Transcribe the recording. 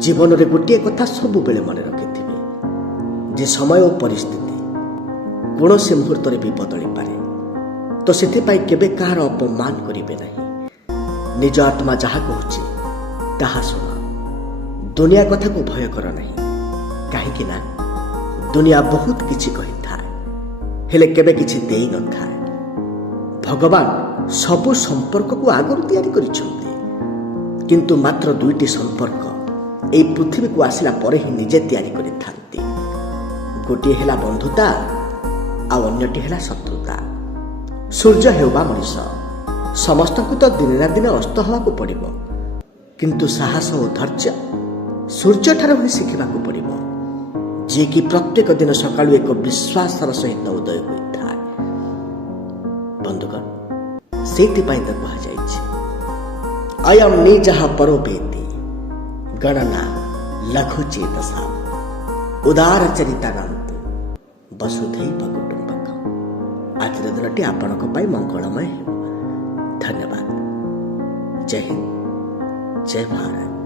जीवन रे गोटे कथा सब बेले मन रखिथिबे जे समय और परिस्थिति कौन से मुहूर्त भी बदली पारे। तो से केबे कहार अपमान करिवे नहीं। निज आत्मा जहा कहूची ताहा सुन। दुनिया कथा को भय कर नहीं, कहीं ना दुनिया बहुत किछि कही थाए हेले केबे किछि देई न थाए। भगवान सबु संपर्क को आगुर तैयारी करिछन्ते, किंतु मात्र दुईटी संपर्क एई पृथ्वी को आसिला परे ही निजे तैयारी करि थांती। गोटे हेला बंधुता आ अन्यटी हेला शत्रुता। सूर्य हेउबा मनीष समस्त को तो दिने ना दिने अस्त हवा को पड़िबो, किंतु साहस और धैर्य सूर्य ठार ही शिखा पड़िबो, जे कि प्रत्येक दिन सकाळु एक विश्वासर सहित उदय होता है। बंधुगण से कह अयम निजः परो वेति गणना लघु चेतसा उदार चरितानंद वसुधैव कुटुंबकम्। आज दिनटी आपणक पाई मंगलमय हो। धन्यवाद। जय हिंद, जय भारत।